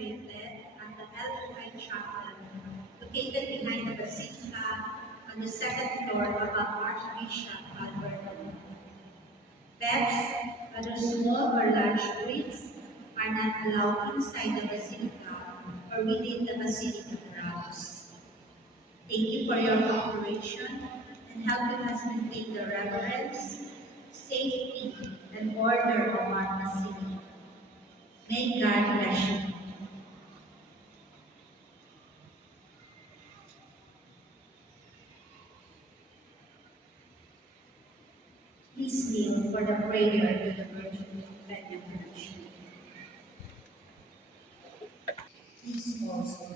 celebrated at the Eldorado Chapel, located behind the Basilica on the second floor above Archbishop Alberto. Pets, whether small or large breeds, are not allowed inside the Basilica or within the Basilica grounds. Thank you for your cooperation and helping us maintain the reverence, safety, and order of our Basilica. May God bless you. Please kneel for the prayer to the Virgin Benediction. Please also.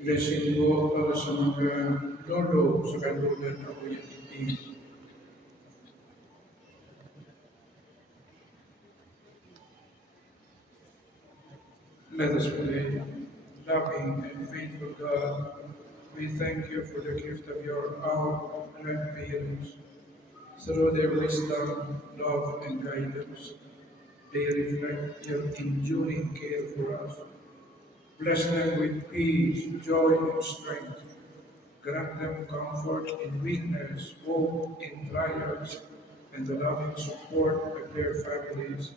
Blessing po sa mga lolo sa kanlunan na Kuya Titi. Let us pray. Loving and faithful God, we thank you for the gift of your our grandparents. Through their wisdom, love, and guidance, they reflect your enduring care for us. Bless them with peace, joy, and strength. Grant them comfort in weakness, hope in trials, and the loving support of their families.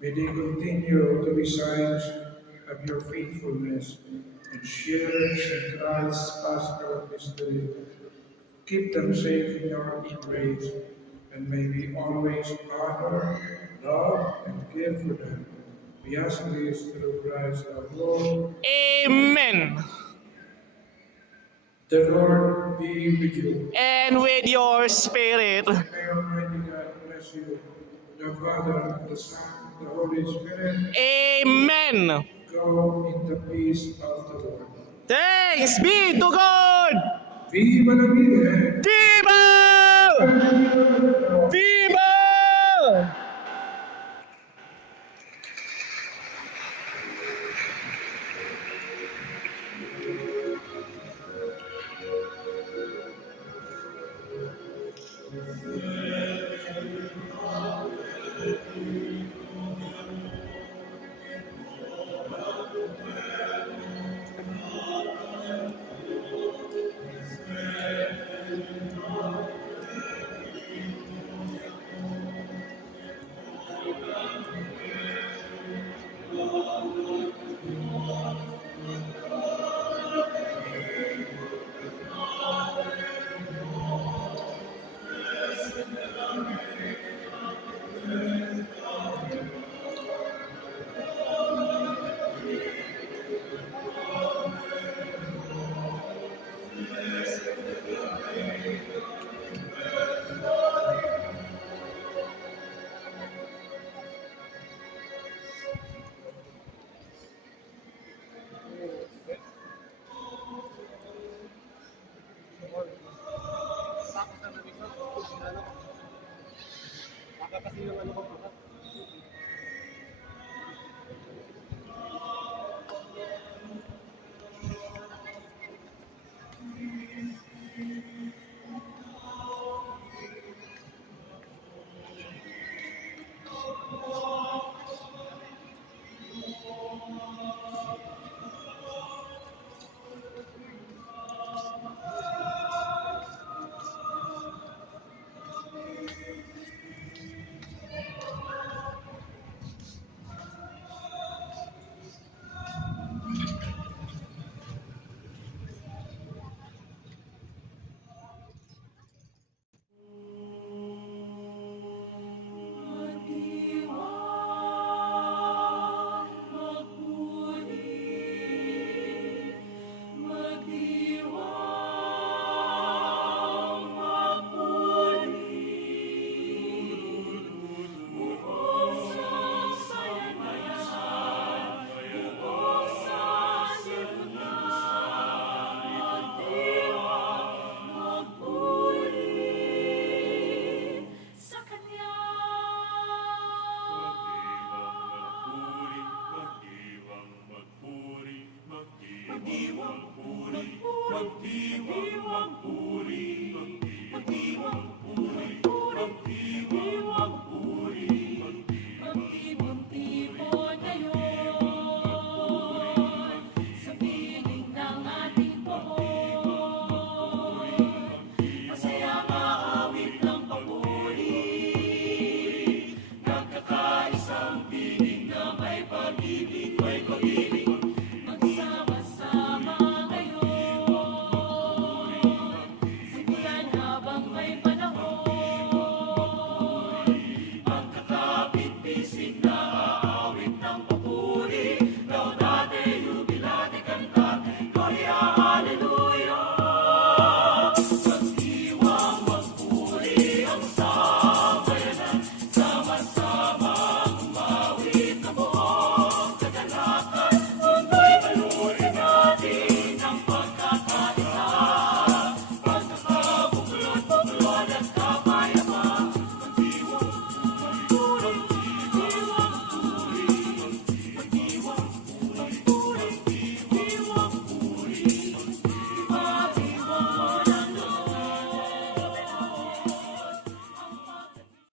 May they continue to be signs of your faithfulness and sharers in Christ's pastoral mystery. Keep them safe in your embrace, and may we always honor, love, and care for them. We ask this through Christ our Lord. Amen. The Lord be with you. And with your spirit. May Almighty God bless you, the Father, the Son, the Holy Spirit. Amen. Go in the peace of the Lord. Thanks be to God. Viva la Virgen! Viva! Viva! Kasi yung ano ko,